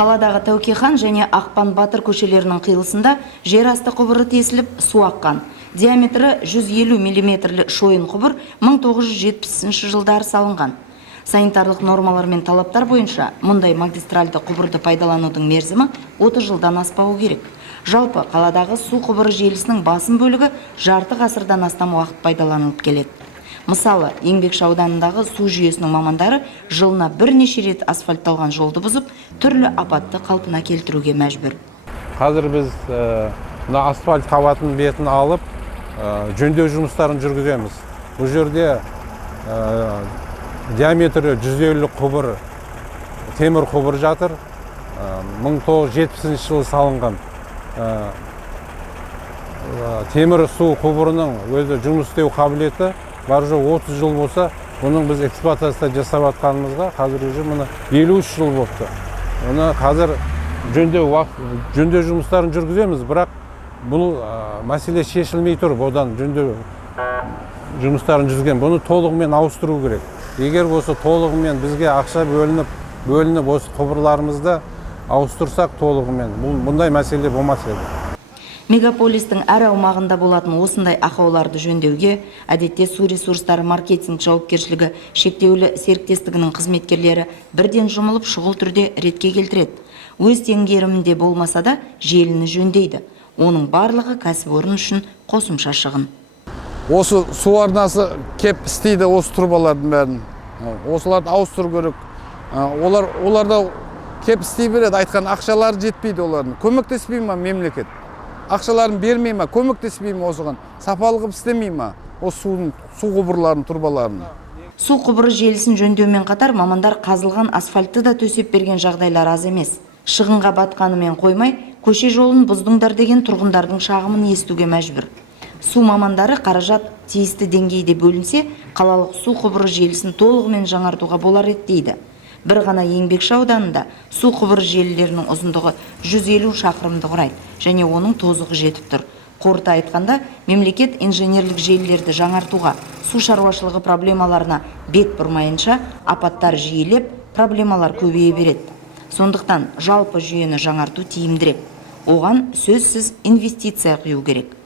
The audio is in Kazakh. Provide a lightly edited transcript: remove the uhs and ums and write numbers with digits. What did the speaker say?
Қаладағы Тәуке хан және Ақпан Батыр көшелерінің қиылысында жер асты құбыры тесіліп, су аққан. Диаметрі 150 мм шойын құбыр 1970 жылдары салынған. Санитарлық нормалар мен талаптар бойынша мұндай магистральды құбырды пайдаланудың мерзімі 30 жылдан аспауы керек. Жалпы қаладағы су құбыры желісінің басым бөлігі жарты ғасырдан астам уақыт пайдаланылып келеді. Мысалы, Еңбекші ауданындағы су жүйесінің мамандары жылына бірнеше рет асфальтталған жолды бұзып, түрлі апатты қалпына келтіруге мәжбүр. Қазір біз асфальт қабатының бетін алып, жөндеу жұмыстарын жүргіземіз. Бұл жерде диаметрі 150 құбыр, темір құбыр жатыр. 1970 жылы салынған. Темір су құбырының өзі жұмыс істеу қабілеті бар жоқ 30 жыл болса, бұның біз эксплуатацияда жасап атқанымызға қазір уже мұны 53 жыл болыпты. Оны қазір жөндеу жұмыстарын жүргіземіз, бірақ бұл мәселе шешілмей тұр. Одан жөндеу жұмыстарын жүргізген. Бұны толығымен ауыстыру керек. Егер осы толығымен бізге ақша бөлініп осы құбырларымызды ауыстырсақ толығымен, бұндай мәселе болмас еді. Мегаполистің әр аумағында болатын осындай ақауларды жөндеуге, әдетте су ресурстары маркетинг жауапкершілігі шектеулі серіктестігінің қызметкерлері бірден жұмылып шұғыл түрде ретке келтіреді. Өз теңгерімінде болмаса да желіні жөндейді. Оның барлығы кәсіпорын үшін қосымша шығын. Осы су арнасы кеп істейді осы трубалардың бәрін. Осыларды ауыстыру керек. Оларда кеп істей береді, айтқан ақшалары жетпейді олардың. Көмектеспей ма мемлекет? Ақшаларын бермей ма, көмектеспей ма осыған? Сапалы қылып істемей ма? Осы су құбырларын, турбаларын. Су құбыры желісін жөндеумен қатар мамандар қазылған асфальтты да төсеп берген жағдайлар аз емес. Шығынға батқанымен қоймай, көше жолын бұздыңдар деген тұрғындардың шағымын естуге мәжбүр. Су мамандары қаражат тиісті деңгейде бөлінсе, қалалық су құбыры желісін толығымен жаңартуға болар еді дейді. Бір ғана Еңбекші ауданында су құбыры желілерінің ұзындығы 150 шақырымды құрайды және оның тозығы жетіп тұр. Қорыта айтқанда, мемлекет инженерлік желілерді жаңартуға, су шаруашылығы проблемаларына бет бұрмайынша апаттар жиілеп, проблемалар көбейе береді. Сондықтан жалпы жүйені жаңарту тиімдірек. Оған сөзсіз инвестиция құю керек.